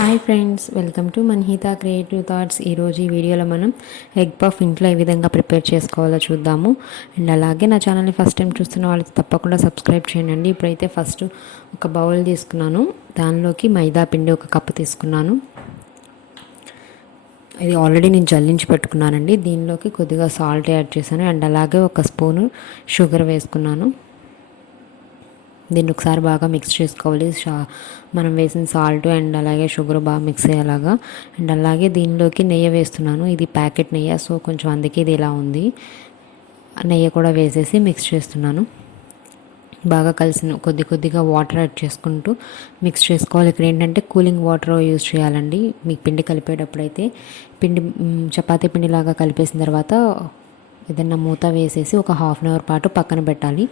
Hi friends, welcome to Manhitha creative thoughts. ఈరోజు ఈ వీడియోలో మనం ఎగ్ పఫ్ ఇంట్లో ఏ విధంగా ప్రిపేర్ చేసుకోవాలో చూద్దాము. అండ్ అలాగే నా ఛానల్ని ఫస్ట్ టైం చూస్తున్న వాళ్ళకి తప్పకుండా సబ్స్క్రైబ్ చేయండి. ఇప్పుడైతే ఫస్ట్ ఒక బౌల్ తీసుకున్నాను, దానిలోకి మైదా పిండి ఒక కప్పు తీసుకున్నాను. ఇది ఆల్రెడీ నేను జల్లించి పెట్టుకున్నానండి. దీనిలోకి కొద్దిగా సాల్ట్ యాడ్ చేశాను అండ్ అలాగే ఒక స్పూను షుగర్ వేసుకున్నాను. దీన్ని ఒకసారి బాగా మిక్స్ చేసుకోవాలి. మనం వేసిన సాల్ట్ అండ్ అలాగే షుగర్ బాగా మిక్స్ అయ్యేలాగా. అండ్ అలాగే దీనిలోకి నెయ్యి వేస్తున్నాను. ఇది ప్యాకెట్ నెయ్యి, సో కొంచెం అందుకే ఇది ఇలా ఉంది. నెయ్యి కూడా వేసేసి మిక్స్ చేస్తున్నాను. బాగా కలిసిన కొద్దిగా వాటర్ యాడ్ చేసుకుంటూ మిక్స్ చేసుకోవాలి. ఇక్కడ ఏంటంటే కూలింగ్ వాటర్ యూజ్ చేయాలండి. మీకు పిండి కలిపేటప్పుడు అయితే చపాతీ పిండిలాగా కలిపేసిన తర్వాత ఏదన్నా మూత వేసేసి ఒక హాఫ్ అన్ అవర్ పాటు పక్కన పెట్టాలి.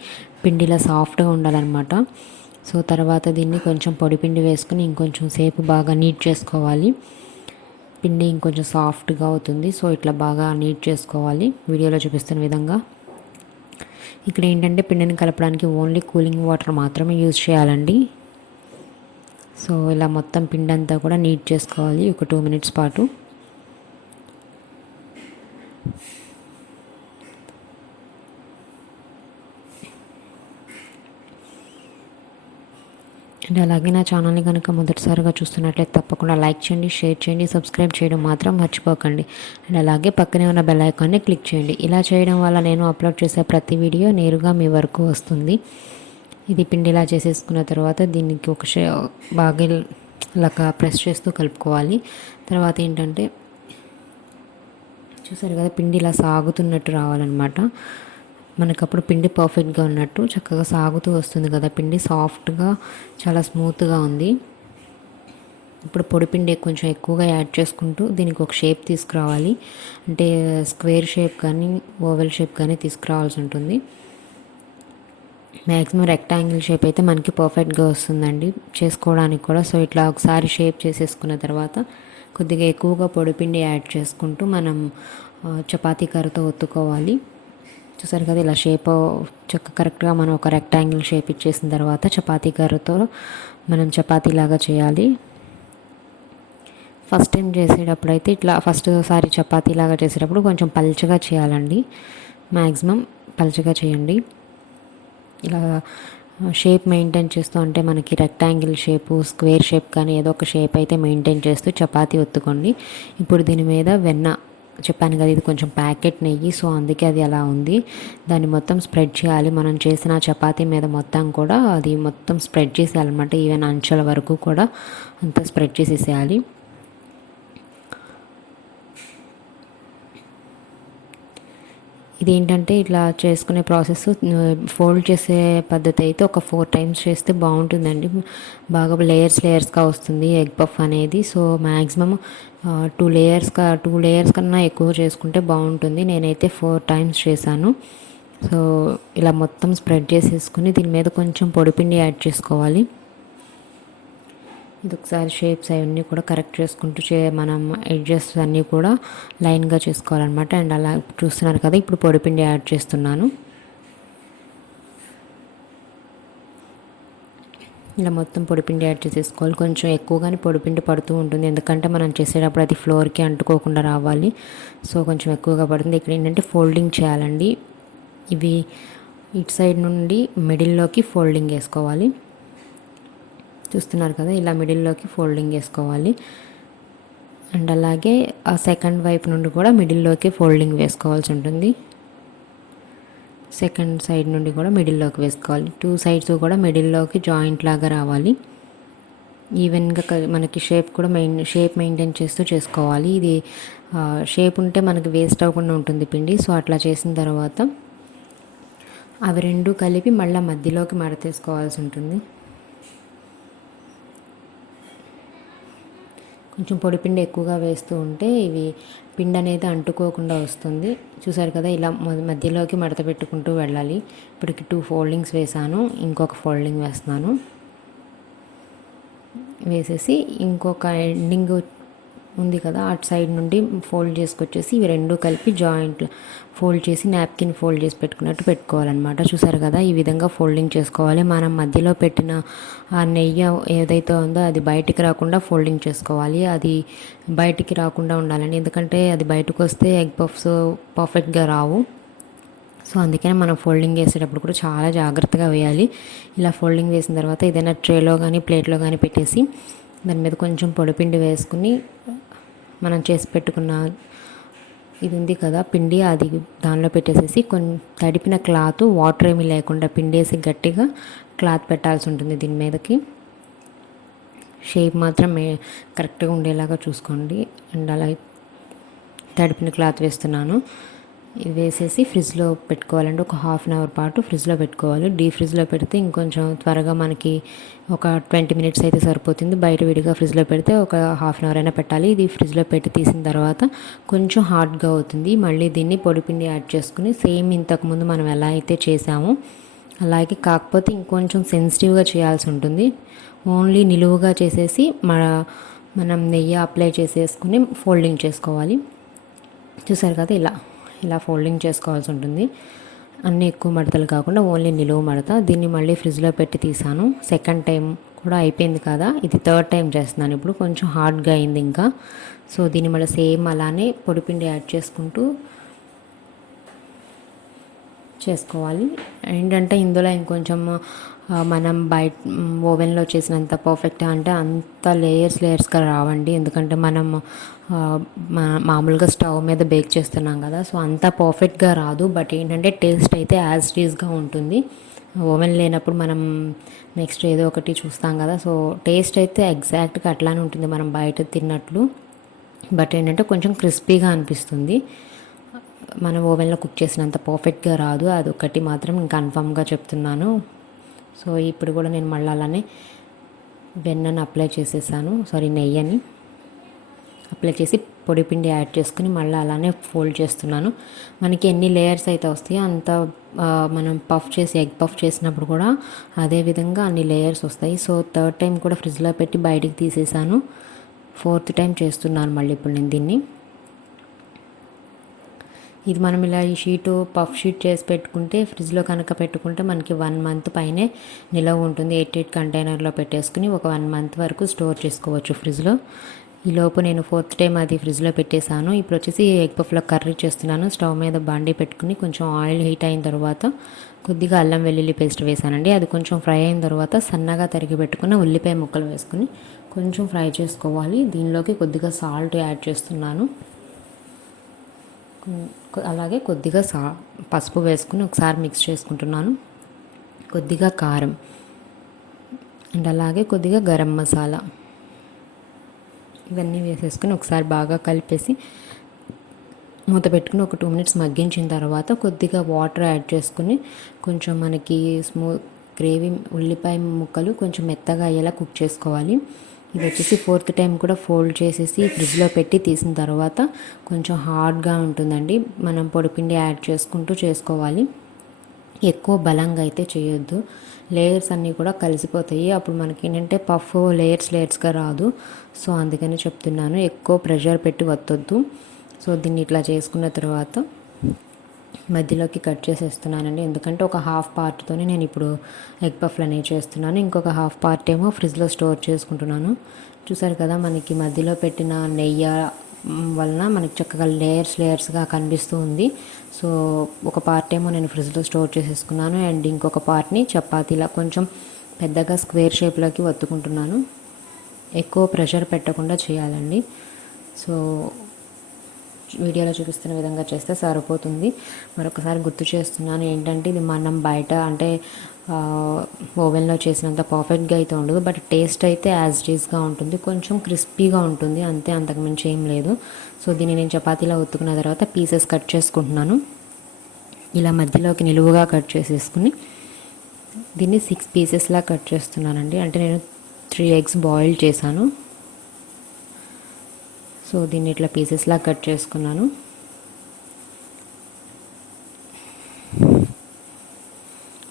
పిండిలా సాఫ్ట్గా ఉండాలన్నమాట. సో తర్వాత దీన్ని కొంచెం పొడి పిండి వేసుకుని ఇంకొంచెం సేపు బాగా నీట్ చేసుకోవాలి. పిండి ఇంకొంచెం సాఫ్ట్గా అవుతుంది. సో ఇట్లా బాగా నీట్ చేసుకోవాలి వీడియోలో చూపిస్తున్న విధంగా. ఇక్కడ ఏంటంటే పిండిని కలపడానికి ఓన్లీ కూలింగ్ వాటర్ మాత్రమే యూజ్ చేయాలండి. సో ఇలా మొత్తం పిండి అంతా కూడా నీట్ చేసుకోవాలి ఒక 2 minutes పాటు. అండ్ అలాగే నా ఛానల్ని కనుక మొదటిసారిగా చూస్తున్నట్లయితే తప్పకుండా లైక్ చేయండి, షేర్ చేయండి, సబ్స్క్రైబ్ చేయడం మాత్రం మర్చిపోకండి. అండ్ అలాగే పక్కనే ఉన్న బెల్ ఐకాన్ని క్లిక్ చేయండి. ఇలా చేయడం వల్ల నేను అప్లోడ్ చేసే ప్రతి వీడియో నేరుగా మీ వరకు వస్తుంది. ఇది పిండి ఇలా చేసేసుకున్న తర్వాత దీనికి బాగా ఇలా ప్రెస్ చేస్తూ కలుపుకోవాలి. తర్వాత ఏంటంటే చూసారు కదా, పిండి ఇలా సాగుతున్నట్టు రావాలన్నమాట. మనకప్పుడు పిండి పర్ఫెక్ట్గా ఉన్నట్టు చక్కగా సాగుతూ వస్తుంది కదా. పిండి సాఫ్ట్గా చాలా స్మూత్గా ఉంది. ఇప్పుడు పొడి పిండి కొంచెం ఎక్కువగా యాడ్ చేసుకుంటూ దీనికి ఒక షేప్ తీసుకురావాలి. అంటే స్క్వేర్ షేప్ కానీ ఓవెల్ షేప్ కానీ తీసుకురావాల్సి ఉంటుంది. మ్యాక్సిమం రెక్టాంగిల్ షేప్ అయితే మనకి పర్ఫెక్ట్గా వస్తుందండి చేసుకోవడానికి కూడా. సో ఇట్లా ఒకసారి షేప్ చేసేసుకున్న తర్వాత కొద్దిగా ఎక్కువగా పొడిపిండి యాడ్ చేసుకుంటూ మనం చపాతీ కర్రతో ఒత్తుకోవాలి. చూసారు కదా, ఇలా షేప్ కరెక్ట్గా మనం ఒక రెక్టాంగిల్ షేప్ ఇచ్చేసిన తర్వాత చపాతీ కర్రతో మనం చపాతీలాగా చేయాలి. ఫస్ట్ టైం చేసేటప్పుడు అయితే ఇట్లా ఫస్ట్ సారి చపాతీలాగా చేసేటప్పుడు కొంచెం పల్చగా చేయాలండి. మ్యాక్సిమం పల్చగా చేయండి. ఇలా షేప్ మెయింటైన్ చేస్తూ అంటే మనకి రెక్టాంగిల్ షేపు, స్క్వేర్ షేప్ కానీ ఏదో ఒక షేప్ అయితే మెయింటైన్ చేస్తూ చపాతీ ఒత్తుకోండి. ఇప్పుడు దీని మీద వెన్న చెప్పాను కదా, ఇది కొంచెం ప్యాకెట్ నెయ్యి, సో అందుకే అది అలా ఉంది. దాన్ని మొత్తం స్ప్రెడ్ చేయాలి. మనం చేసిన చపాతీ మీద మొత్తం కూడా అది మొత్తం స్ప్రెడ్ చేసేయాలన్నమాట. ఈవెన్ అంచుల వరకు కూడా అంతా స్ప్రెడ్ చేసేసేయాలి. ఇదేంటంటే ఇట్లా చేసుకునే ప్రాసెస్ ఫోల్డ్ చేసే పద్ధతి అయితే ఒక 4 times చేస్తే బాగుంటుందండి. బాగా లేయర్స్గా వస్తుంది ఎగ్ పఫ్ అనేది. సో మ్యాక్సిమం 2 లేయర్స్ కన్నా ఎక్కువ చేసుకుంటే బాగుంటుంది. నేనైతే 4 times చేశాను. సో ఇలా మొత్తం స్ప్రెడ్ చేసేసుకుని దీని మీద కొంచెం పొడిపిండి యాడ్ చేసుకోవాలి. ఇది ఒకసారి షేప్స్ అవన్నీ కూడా కరెక్ట్ చేసుకుంటూ మనం ఎడ్జెస్ అన్నీ కూడా లైన్గా చేసుకోవాలన్నమాట. అండ్ అలా చూస్తున్నారు కదా, ఇప్పుడు పొడిపిండి యాడ్ చేస్తున్నాను. ఇలా మొత్తం పొడిపిండి యాడ్ చేసేసుకోవాలి. కొంచెం ఎక్కువగానే పొడిపిండి పడుతూ ఉంటుంది, ఎందుకంటే మనం చేసేటప్పుడు అది ఫ్లోర్కి అంటుకోకుండా రావాలి. సో కొంచెం ఎక్కువగా పడుతుంది. ఇక్కడ ఏంటంటే ఫోల్డింగ్ చేయాలండి. ఇవి ఇటు సైడ్ నుండి మిడిల్లోకి ఫోల్డింగ్ వేసుకోవాలి. చూస్తున్నారు కదా, ఇలా మిడిల్లోకి ఫోల్డింగ్ వేసుకోవాలి. అండ్ అలాగే ఆ సెకండ్ వైపు నుండి కూడా మిడిల్లోకి ఫోల్డింగ్ వేసుకోవాల్సి ఉంటుంది. సెకండ్ సైడ్ నుండి కూడా మిడిల్లోకి వేసుకోవాలి. 2 sides కూడా మిడిల్లోకి జాయింట్ లాగా రావాలి. ఈవెన్గా మనకి షేప్ కూడా షేప్ మెయింటైన్ చేస్తూ చేసుకోవాలి. ఇది షేప్ ఉంటే మనకి వేస్ట్ అవ్వకుండా ఉంటుంది పిండి. సో అట్లా చేసిన తర్వాత అవి రెండు కలిపి మళ్ళీ మధ్యలోకి మడతేసుకోవాల్సి ఉంటుంది. కొంచెం పొడిపిండి ఎక్కువగా వేస్తూ ఉంటే ఇవి పిండి అనేది అంటుకోకుండా వస్తుంది. చూసారు కదా, ఇలా మధ్యలోకి మడత పెట్టుకుంటూ వెళ్ళాలి. ఇప్పటికి 2 foldings వేసాను, ఇంకొక ఫోల్డింగ్ వేస్తున్నాను. వేసేసి ఇంకొక ఎండింగ్ ఉంది కదా, అటు సైడ్ నుండి ఫోల్డ్ చేసుకొచ్చేసి ఇవి రెండు కలిపి జాయింట్ ఫోల్డ్ చేసి నాప్కిన్ ఫోల్డ్ చేసి పెట్టుకున్నట్టు పెట్టుకోవాలన్నమాట. చూసారు కదా, ఈ విధంగా ఫోల్డింగ్ చేసుకోవాలి. మనం మధ్యలో పెట్టిన ఆ నెయ్యి ఏదైతే ఉందో అది బయటికి రాకుండా ఫోల్డింగ్ చేసుకోవాలి. అది బయటికి రాకుండా ఉండాలండి, ఎందుకంటే అది బయటకు వస్తే ఎగ్ పఫ్స్ పర్ఫెక్ట్గా రావు. సో అందుకనే మనం ఫోల్డింగ్ వేసేటప్పుడు కూడా చాలా జాగ్రత్తగా వేయాలి. ఇలా ఫోల్డింగ్ వేసిన తర్వాత ఏదైనా ట్రేలో కానీ ప్లేట్లో కానీ పెట్టేసి దాని మీద కొంచెం పొడిపిండి వేసుకుని మనం చేసి పెట్టుకున్న ఇది ఉంది కదా పిండి, అది దానిలో పెట్టేసేసి తడిపిన క్లాత్, వాటర్ ఏమీ లేకుండా పిండేసి గట్టిగా క్లాత్ పెట్టాల్సి ఉంటుంది దీని మీదకి. షేప్ మాత్రం కరెక్ట్గా ఉండేలాగా చూసుకోండి. అండ్ అలా తడిపిన క్లాత్ వేస్తున్నాను. ఇది వేసేసి ఫ్రిడ్జ్లో పెట్టుకోవాలండి. ఒక హాఫ్ అన్ అవర్ పాటు ఫ్రిడ్జ్లో పెట్టుకోవాలి. డీప్ ఫ్రిడ్జ్లో పెడితే ఇంకొంచెం త్వరగా మనకి ఒక 20 మినిట్స్ అయితే సరిపోతుంది. బయట విడిగా ఫ్రిడ్జ్లో పెడితే ఒక హాఫ్ అన్ అవర్ అయినా పెట్టాలి. ఇది ఫ్రిడ్జ్లో పెట్టి తీసిన తర్వాత కొంచెం హార్డ్గా అవుతుంది. మళ్ళీ దీన్ని పొడిపిండి యాడ్ చేసుకుని సేమ్ ఇంతకుముందు మనం ఎలా అయితే చేసామో అలాగే, కాకపోతే ఇంకొంచెం సెన్సిటివ్గా చేయాల్సి ఉంటుంది. ఓన్లీ నిలువుగా చేసేసి మనం నెయ్యి అప్లై చేసేసుకుని ఫోల్డింగ్ చేసుకోవాలి. చూసారు కదా, ఇలా ఫోల్డింగ్ చేసుకోవాల్సి ఉంటుంది. అన్నీ ఎక్కువ మడతలు కాకుండా ఓన్లీ నిలువు మడత. దీన్ని మళ్ళీ ఫ్రిడ్జ్లో పెట్టి తీసాను. సెకండ్ టైం కూడా అయిపోయింది కదా, ఇది థర్డ్ టైం చేస్తున్నాను ఇప్పుడు. కొంచెం హార్డ్గా అయింది ఇంకా. సో దీన్ని మళ్ళీ సేమ్ అలానే పొడిపిండి యాడ్ చేసుకుంటూ చేసుకోవాలి. ఏంటంటే ఇందులో ఇంకొంచెం మనం బయట ఓవెన్లో చేసినంత పర్ఫెక్ట్ అంటే అంత లేయర్స్గా రావండి, ఎందుకంటే మనం మామూలుగా స్టవ్ మీద బేక్ చేస్తున్నాం కదా, సో అంత పర్ఫెక్ట్గా రాదు. బట్ ఏంటంటే టేస్ట్ అయితే యాజ్ టీజ్గా ఉంటుంది. ఓవెన్ లేనప్పుడు మనం నెక్స్ట్ ఏదో ఒకటి చూస్తాం కదా, సో టేస్ట్ అయితే ఎగ్జాక్ట్గా అట్లానే ఉంటుంది మనం బయట తిన్నట్లు. బట్ ఏంటంటే కొంచెం క్రిస్పీగా అనిపిస్తుంది. మనం ఓవెన్లో కుక్ చేసినంత పర్ఫెక్ట్గా రాదు, అదొకటి మాత్రం కన్ఫామ్గా చెప్తున్నాను. సో ఇప్పుడు కూడా నేను మళ్ళీ అలానే వెన్నను అప్లై చేసేసాను, నెయ్యిని అప్లై చేసి పొడిపిండి యాడ్ చేసుకుని మళ్ళీ అలానే ఫోల్డ్ చేస్తున్నాను. మనకి ఎన్ని లేయర్స్ అయితే వస్తాయో అంత మనం ఎగ్ పఫ్ చేసినప్పుడు కూడా అదే విధంగా అన్ని లేయర్స్ వస్తాయి. సో థర్డ్ టైం కూడా ఫ్రిడ్జ్లో పెట్టి బయటికి తీసేసాను. ఫోర్త్ టైం చేస్తున్నాను మళ్ళీ ఇప్పుడు నేను దీన్ని. ఇది మనం ఇలా ఈ పఫ్ షీట్ చేసి పెట్టుకుంటే ఫ్రిడ్జ్లో కనుక పెట్టుకుంటే మనకి 1 మంత్ పైనే నిలవ ఉంటుంది. 8 కంటైనర్లో పెట్టేసుకుని ఒక 1 మంత్ వరకు స్టోర్ చేసుకోవచ్చు ఫ్రిడ్జ్లో. ఈలోపు నేను ఫోర్త్ టైం అది ఫ్రిడ్జ్లో పెట్టేశాను. ఇప్పుడు వచ్చేసి ఎగ్ పఫ్లో కర్రీ చేస్తున్నాను. స్టవ్ మీద బాండీ పెట్టుకుని కొంచెం ఆయిల్ హీట్ అయిన తర్వాత కొద్దిగా అల్లం వెల్లుల్లి పేస్ట్ వేసానండి. అది కొంచెం ఫ్రై అయిన తర్వాత సన్నగా తరిగి పెట్టుకున్న ఉల్లిపాయ ముక్కలు వేసుకుని కొంచెం ఫ్రై చేసుకోవాలి. దీనిలోకి కొద్దిగా సాల్ట్ యాడ్ చేస్తున్నాను. అలాగే కొద్దిగా పసుపు వేసుకుని ఒకసారి మిక్స్ చేసుకుంటున్నాను. కొద్దిగా కారం అండ్ అలాగే కొద్దిగా గరం మసాలా ఇవన్నీ వేసేసుకుని ఒకసారి బాగా కలిపేసి మూత పెట్టుకుని ఒక 2 మినిట్స్ మగ్గించిన తర్వాత కొద్దిగా వాటర్ యాడ్ చేసుకుని కొంచెం మనకి గ్రేవీ ఉల్లిపాయ ముక్కలు కొంచెం మెత్తగా అయ్యేలా కుక్ చేసుకోవాలి. ఇది వచ్చేసి ఫోర్త్ టైం కూడా ఫోల్డ్ చేసేసి ఫ్రిడ్జ్లో పెట్టి తీసిన తర్వాత కొంచెం హార్డ్గా ఉంటుందండి. మనం పొడిపిండి యాడ్ చేసుకుంటూ చేసుకోవాలి. ఎక్కువ బలంగా అయితే చేయొద్దు, లేయర్స్ అన్నీ కూడా కలిసిపోతాయి. అప్పుడు మనకి ఏంటంటే పఫ్ లేయర్స్గా రాదు. సో అందుకని చెప్తున్నాను, ఎక్కువ ప్రెషర్ పెట్టి వత్తొద్దు. సో దీన్ని ఇట్లా చేసుకున్న తర్వాత మధ్యలోకి కట్ చేసేస్తున్నానండి, ఎందుకంటే ఒక హాఫ్ పార్ట్తోనే నేను ఇప్పుడు ఎగ్ పఫ్లు అనేవి చేస్తున్నాను. ఇంకొక హాఫ్ పార్ట్ ఏమో ఫ్రిడ్జ్లో స్టోర్ చేసుకుంటున్నాను. చూసారు కదా, మనకి మధ్యలో పెట్టిన నెయ్యి వలన మనకి చక్కగా లేయర్స్గా కనిపిస్తూ ఉంది. సో ఒక పార్ట్ ఏమో నేను ఫ్రిడ్జ్లో స్టోర్ చేసేసుకున్నాను అండ్ ఇంకొక పార్ట్ని చపాతీలా కొంచెం పెద్దగా స్క్వేర్ షేప్లోకి వత్తుకుంటున్నాను. ఎక్కువ ప్రెషర్ పెట్టకుండా చేయాలండి. సో వీడియోలో చూపిస్తున్న విధంగా చేస్తే సరిపోతుంది. మరొకసారి గుర్తు చేస్తున్నాను ఏంటంటే ఇది మనం బయట అంటే ఓవెన్లో చేసినంత పర్ఫెక్ట్గా అయితే ఉండదు, బట్ టేస్ట్ అయితే యాజ్ టీజ్గా ఉంటుంది, కొంచెం క్రిస్పీగా ఉంటుంది అంతే, అంతకుమించి ఏం లేదు. సో దీన్ని నేను చపాతీలా ఒత్తుకున్న తర్వాత పీసెస్ కట్ చేసుకుంటున్నాను. ఇలా మధ్యలోకి నిలువుగా కట్ చేసేసుకుని దీన్ని 6 పీసెస్లా కట్ చేస్తున్నానండి. అంటే నేను 3 ఎగ్స్ బాయిల్ చేశాను. సో దీన్ని ఇట్లా పీసెస్లా కట్ చేసుకున్నాను.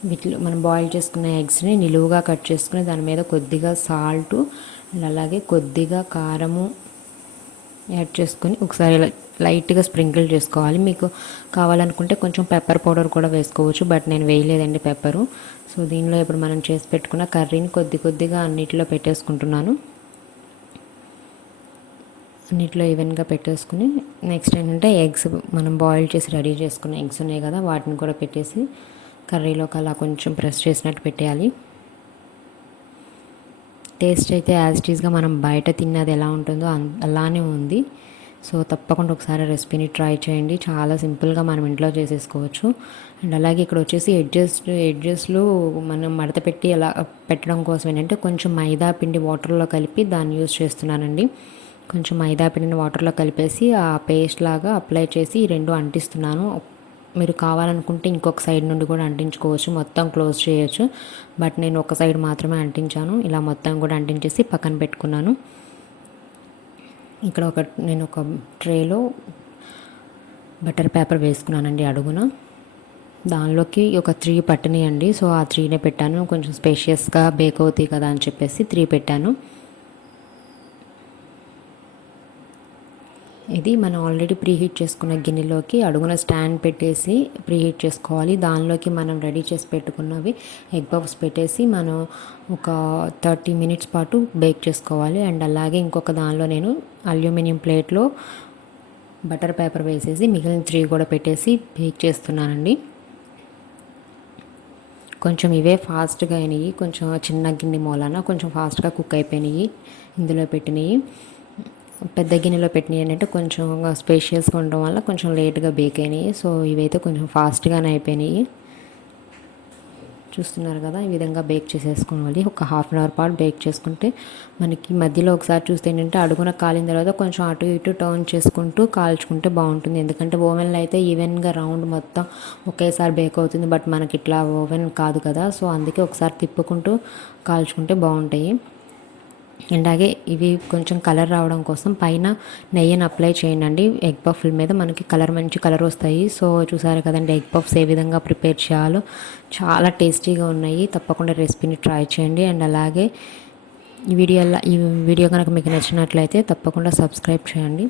వీటిలో మనం బాయిల్ చేసుకున్న ఎగ్స్ని నిలువుగా కట్ చేసుకుని దాని మీద కొద్దిగా సాల్ట్ అండ్ అలాగే కొద్దిగా కారము యాడ్ చేసుకొని ఒకసారి లైట్గా స్ప్రింకిల్ చేసుకోవాలి. మీకు కావాలనుకుంటే కొంచెం పెప్పర్ పౌడర్ కూడా వేసుకోవచ్చు, బట్ నేను వేయలేదండి పెప్పరు. సో దీనిలో ఇప్పుడు మనం చేసి పెట్టుకున్న కర్రీని కొద్దిగా అన్నిటిలో పెట్టేసుకుంటున్నాను. అన్నిట్లో ఈవెన్గా పెట్టేసుకుని నెక్స్ట్ ఏంటంటే ఎగ్స్ మనం బాయిల్ చేసి రెడీ చేసుకున్న ఎగ్స్ ఉన్నాయి కదా, వాటిని కూడా పెట్టేసి కర్రీలోకి అలా కొంచెం ప్రెస్ చేసినట్టు పెట్టేయాలి. టేస్ట్ అయితే యాజ్ ఇట్ ఈస్గా మనం బయట తిన్నది ఎలా ఉంటుందో అలానే ఉంది. సో తప్పకుండా ఒకసారి రెసిపీని ట్రై చేయండి. చాలా సింపుల్గా మనం ఇంట్లో చేసేసుకోవచ్చు. అండ్ అలాగే ఇక్కడ వచ్చేసి ఎడ్జెస్లో మనం మడత పెట్టి అలా పెట్టడం కోసం ఏంటంటే కొంచెం మైదా పిండి వాటర్లో కలిపి దాన్ని యూజ్ చేస్తున్నానండి. కొంచెం మైదా పిండిని వాటర్లో కలిపేసి ఆ పేస్ట్ లాగా అప్లై చేసి ఈ రెండు అంటిస్తున్నాను. మీరు కావాలనుకుంటే ఇంకొక సైడ్ నుండి కూడా అంటించుకోవచ్చు, మొత్తం క్లోజ్ చేయొచ్చు. బట్ నేను ఒక సైడ్ మాత్రమే అంటించాను. ఇలా మొత్తం కూడా అంటించేసి పక్కన పెట్టుకున్నాను. ఇక్కడ నేను ఒక ట్రేలో బటర్ పేపర్ వేసుకున్నానండి అడుగున. దానిలోకి ఒక 3 పట్టినాయండి. సో ఆ 3నే పెట్టాను. కొంచెం స్పేషియస్గా బేక్ అవుతాయి కదా అని చెప్పేసి 3 పెట్టాను. ఇది మనం ఆల్రెడీ ప్రీహీట్ చేసుకున్న గిన్నెలోకి అడుగున స్టాండ్ పెట్టేసి ప్రీహీట్ చేసుకోవాలి. దానిలోకి మనం రెడీ చేసి పెట్టుకున్నవి ఎగ్ పఫ్స్ పెట్టేసి మనం ఒక 30 మినిట్స్ పాటు బేక్ చేసుకోవాలి. అండ్ అలాగే ఇంకొక దానిలో నేను అల్యూమినియం ప్లేట్లో బటర్ పేపర్ వేసేసి మిగిలిన 3 కూడా పెట్టేసి బేక్ చేస్తున్నానండి. కొంచెం ఇవే ఫాస్ట్గా అయినాయి, కొంచెం చిన్న గిన్నె మూలాన కొంచెం ఫాస్ట్గా కుక్ అయిపోయినాయి. ఇందులో పెట్టినవి పెద్ద గిన్నెలో పెట్టినవి ఏంటంటే కొంచెం స్పేషియస్గా ఉండడం వల్ల కొంచెం లేట్గా బేక్ అయినాయి. సో ఇవైతే కొంచెం ఫాస్ట్గానే అయిపోయినాయి. చూస్తున్నారు కదా, ఈ విధంగా బేక్ చేసేసుకోవాలి. ఒక హాఫ్ అన్ అవర్ పాటు బేక్ చేసుకుంటే మనకి మధ్యలో ఒకసారి చూస్తే ఏంటంటే అడుగున కాలిన తర్వాత కొంచెం అటు ఇటు టర్న్ చేసుకుంటూ కాల్చుకుంటే బాగుంటుంది. ఎందుకంటే ఓవెన్లో అయితే ఈవెన్గా రౌండ్ మొత్తం ఒకేసారి బేక్ అవుతుంది, బట్ మనకి ఇట్లా ఓవెన్ కాదు కదా. సో అందుకే ఒకసారి తిప్పుకుంటూ కాల్చుకుంటే బాగుంటాయి. అలాగే ఇవి కొంచెం కలర్ రావడం కోసం పైన నెయ్యిని అప్లై చేయండి. ఎగ్ పఫ్ల మీద మనకి మంచి కలర్ వస్తాయి. సో చూసారు కదండి ఎగ్ పఫ్స్ ఏ విధంగా ప్రిపేర్ చేయాలో, చాలా టేస్టీగా ఉన్నాయి. తప్పకుండా రెసిపీని ట్రై చేయండి. అండ్ అలాగే ఈ వీడియో కనుక మీకు నచ్చినట్లయితే తప్పకుండా సబ్స్క్రైబ్ చేయండి.